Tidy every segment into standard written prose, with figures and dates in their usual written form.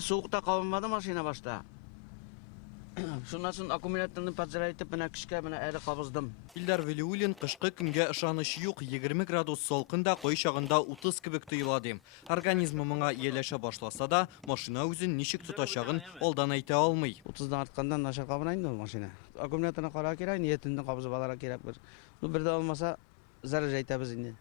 soğukta kalmadı maşine başta. Şundan sonra akümülatörünü parçalayıp bana kışka bana eri kabızdım. Ildar Велиулин кышкы көнгө ышаныч юк 20 градус салкында кой шагында 30 кебек тоелады. Организмы моңа иеләшә башласа да, машина үзен ничек тотачагын алдан әйтә алмый. 30'dan artkandan aşağı kabınaydı o maşine. Akümülatörünü kara kirayın, niyetinden kabızı balara kirap bir. Bu bir de olmasa zarar jaytabız indi.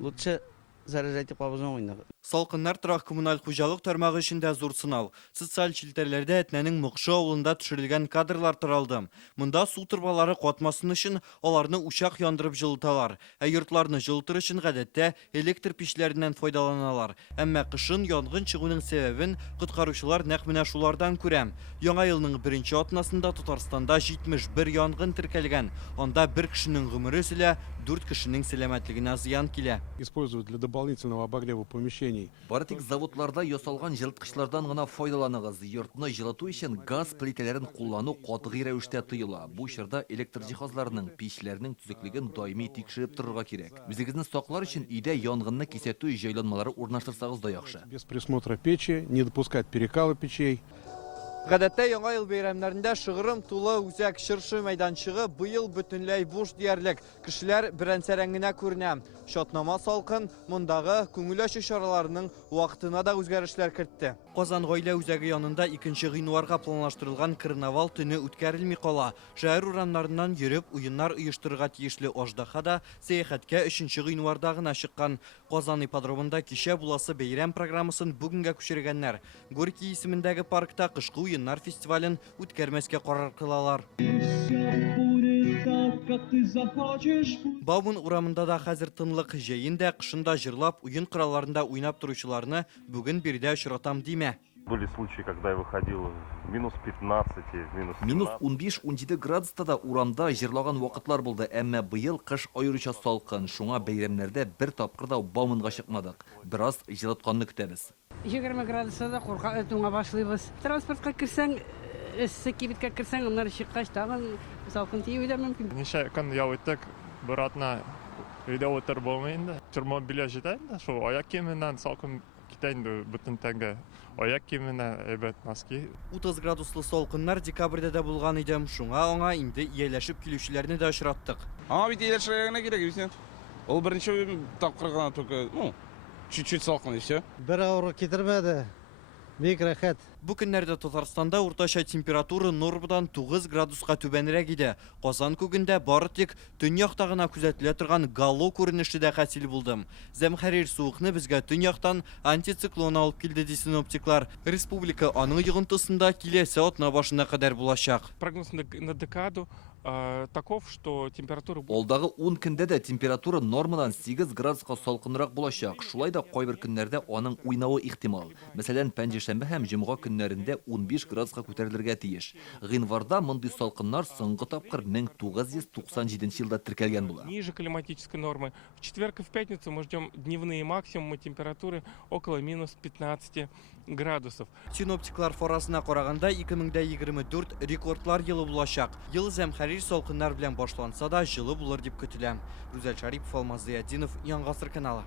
Lütçe zarar jaytip kabızı oynadı. Салкыннар торак коммуналь хуҗалык тармагы эчендә зур сынау. Социаль челтәрләрдә Әтнәнең Мукшы авылында төшерелгән кадрлар таралды. Монда су турбалары катмасын өчен аларны учак яндырып җылыталар. Ә йортларны җылытыр өчен гадәттә электр печләреннән файдаланалар. Әмма кышын янгын чыгуның сәбәбен коткаручылар нәкъ менә шулардан күрә. Яңа елның беренче атнасында Татарстанда 71 янгын теркәлгән. Анда бер кешенең гомере өзелә, 4 кешенең сәламәтлегенә зыян килә. Используют для дополнительного обогрева помещений. Бары заводларда ясалган җылыткычлардан гына файдаланыгыз. Йортны җылыту өчен газ плитәләрен куллану катгый рәвештә тыела. Бу чорда электр җиһазларының, печләрнең төзеклеген даими тикшереп торырга кирәк. Үзегезне саклар өчен өйдә янгынны кисәтү җайланмалары урнаштырсагыз да яхшы. Без присмотра печи, не допускать перекала печей. Гадәттә яңа ел бәйрәмнәрендә шыгрым тулы үзәк чыршы мәйданчыгы быел бөтенләй буш диярлек. Кешеләр берәнсәрән генә күренә. Шатнама салкын, мондагы күңел ачу чараларының вакытына да үзгәрешләр кертте. Казан гаилә үзәге янында 2 гыйнварга планлаштырылган карнавал төне үткәрелми кала. Шәһәр урамнарыннан йөреп уеннар оештырырга тиешле Аждаха да сәяхәткә 3 гыйнварда гына чыккан. Казан ипподромында кичә буласы бәйрәм программасын бүгенгә күчергәннәр. Горький исемендәге паркта кышкы уеннар фестивален үткәрмәскә карар кылалар. Бауман урамында да хәзер тынлык, җәендә кышында җырлап, уен коралларында уйнап торучыларны бүген биредә очратам димә. Были случаи, когда я выходил минус 15, минус 17. Минус 15-17 градуста да урамда җырлаган вакытлар булды, әмма быел кыш аеруча салкын. Шуңа бәйрәмнәрдә бер тапкыр да Бауманга чыкмадык. Бераз җылытканны көтәбез. 20 градуста да курка туңа башлыйбыз. Транспортка кирсәң, кибеткә кирсәң, аннары чыккач тагын салкын тиюе дә мөмкин. Ничә көн ял иттек, бер атна өйдә утыр булмый инде. Чорма билә җитә инде. Шул аяк киеменнән салкын китә инде бөтен тәнгә. Аяк киеменә әйбәт носки. 30 градуслы салкыннар декабрьдә дә булган иде. Шуңа аңа инде ияләшеп килүчеләрне дә очраттык. Аңа бит ияләшергә кирәк исән. Ул беренче тапкыр гына только, чуть-чуть салкын исә. Бер авыр китермәде. Бик рәхәт. Бу көннәрдә Татарстанда уртача температура нормадан 9 градуска түбәнрәк иде. Казан күгендә бары тик төньякта гына күзәтелә торган гало күренеше дә хасил булды. Зәмхәрир суыкны безгә төньяктан антициклон алып килде ди синоптиклар. Республика аның йогынтысында киләсе атна башына кадәр булачак. Прогноз на декаду таков, что температура Алдагы 10 көндә дә температура нормадан 8 градуска салкынрак булачак. Шулай да кайбер көннәрдә аның уйнавы ихтимал. Мәсәлән, пәнҗешәмбе һәм җомга көннәрендә 15 градуска күтәрелергә тиеш. Гыйнварда мондый салкыннар соңгы тапкыр 1997 елда теркәлгән була. ниже климатической нормы. В четверг и в пятницу мы ждем дневные максимумы температуры около минус 15 градусов. Синоптиклар фарасына караганда 2024 рекордлар елы булачак. Ел зәмхәрир салкыннар белән башланса да җылы булыр дип көтелә. Рүзәл Шарипов, Алмаз Зыятдинов, Яңгасыр каналы.